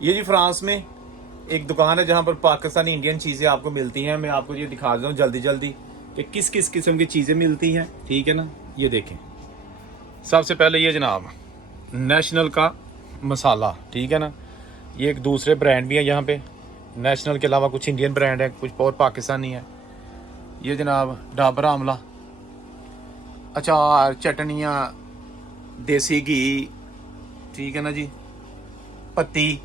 ये जी फ्रांस में एक दुकान है जहाँ पर पाकिस्तानी इंडियन चीज़ें आपको मिलती हैं। मैं आपको ये दिखा देता हूँ जल्दी जल्दी कि किस किस किस्म की चीज़ें मिलती हैं, ठीक है ना। ये देखें, सबसे पहले ये जनाब नेशनल का मसाला, ठीक है ना। ये एक दूसरे ब्रांड भी है यहाँ पे, नेशनल के अलावा कुछ इंडियन ब्रांड है, कुछ और पाकिस्तानी है। ये जनाब डाबर आमला, अचार, चटनियाँ, देसी घी, ठीक है ना जी, पत्ती,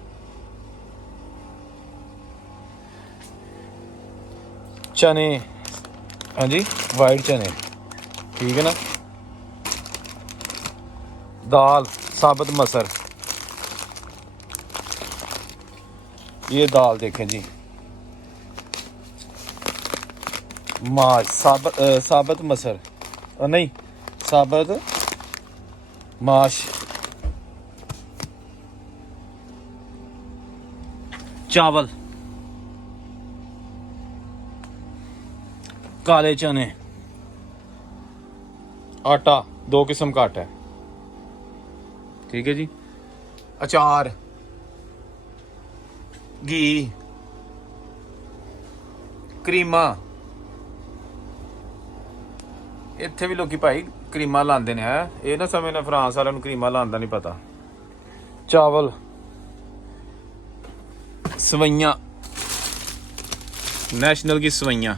चने, हाँ जी वाइट चने, ठीक है ना, दाल, साबुत मसर, ये दाल देखें जी, माश, साबुत मसर, नहीं साबुत माश, चावल, काले चने, आटा, 2 किस्म का आटा है, ठीक है जी, अचार, घी, क्रीमा, इत्थे भी लोग भाई क्रीमा लाते ने है, ये ना समझना फ्रांस वालों क्रीमा लाने नहीं पता। चावल, सवैयां, नेशनल की सवैयां,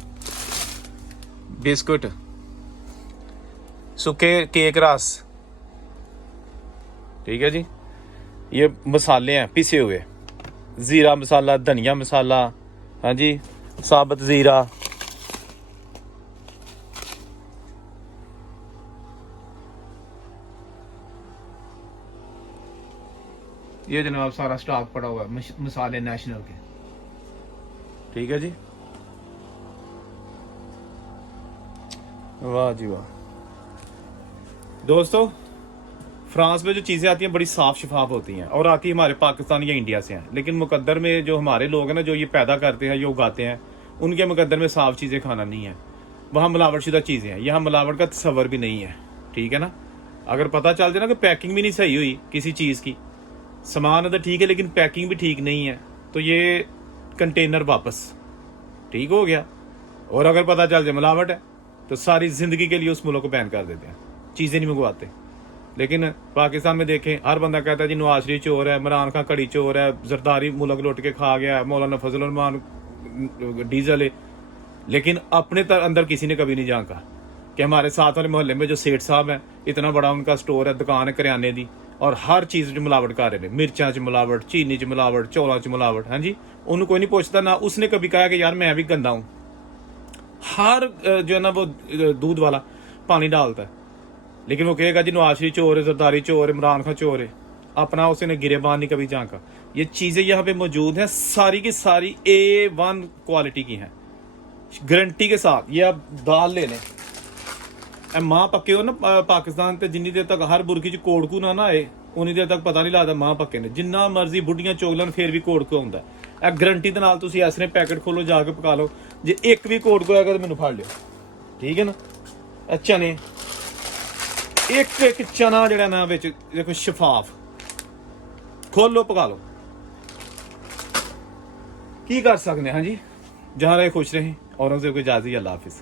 बिस्कुट, सूखे केक रस, ठीक है जी। ये मसाले हैं पिसे हुए, ज़ीरा मसाला, धनिया मसाला, हाँ जी, साबुत ज़ीरा, ये जनाब सारा स्टॉक पड़ा हुआ है मसाले नेशनल के, ठीक है जी। वाह जी वाह। दोस्तों फ्रांस में जो चीज़ें आती हैं बड़ी साफ़ शफाफ होती हैं और आती हमारे पाकिस्तान या इंडिया से हैं, लेकिन मुकद्दर में जो हमारे लोग हैं ना, जो ये पैदा करते हैं, ये उगाते हैं, उनके मुकद्दर में साफ़ चीज़ें खाना नहीं है। वहाँ मिलावटशुदा चीज़ें हैं, यहाँ मिलावट का तस्वर भी नहीं है, ठीक है ना। अगर पता चल जाए ना कि पैकिंग भी नहीं सही हुई किसी चीज़ की, सामान तो ठीक है लेकिन पैकिंग भी ठीक नहीं है, तो ये कंटेनर वापस, ठीक हो गया। और अगर पता चल जाए मिलावट है तो सारी ज़िंदगी के लिए उस मुल्क को बैन कर देते हैं, चीज़ें नहीं मंगवाते। लेकिन पाकिस्तान में देखें, हर बंदा कहता है जी नवाज शरीफ चोर है, इमरान खान कड़ी चोर है, जरदारी मुल्क लुट के खा गया, मौलाना फजल रहमान डीजल है, लेकिन अपने अंदर किसी ने कभी नहीं झांका कि हमारे साथ वाले मोहल्ले में जो सेठ साहब है, इतना बड़ा उनका स्टोर है, दुकान है करियाने दी, और हर चीज़ च मिलावट कर रहे हैं, मिर्चा च मिलावट, चीनी च मिलावट, चौलों च मिलावट, हाँ जी। उन्होंने कोई नहीं पूछता, ना उसने कभी कहा कि यार मैं भी गंदा हूँ। हर जो है ना वो दूध वाला पानी डालता है, लेकिन वो कहेगा जी नवाज शरीफ चोर है, जरदारी चोर है, इमरान खान चोर है, अपना उसने गिरेबान नहीं कभी झांका। ये चीज़ें यहाँ पे मौजूद हैं, सारी की सारी A1 क्वालिटी की हैं, गारंटी के साथ। ये आप दाल ले लें, मां पक्के हो ना पाकिस्तान ते जिन्नी देर तक हर बुरकी च कोड़कू ना आए उन्नी देर तक पता नहीं लगता मां पक्के ने, जिन्ना मर्जी बुढ़ियां चोगलन फिर भी कोड़कू आउंदा है। गारंटी दे नाल तुसीं ऐसने पैकेट खोलो जाके पका लो, जे एक भी कोड़कू आएगा तो मैनू फड़ लियो, ठीक है ना। चने, एक एक चना जड़ा ना विच देखो शफाफ, खोलो पका लो, की कर सकने। हाँ जी, जहाँ रहे खुश रहें, औरों से कोई इजाज़त, अल्लाह हाफिज़।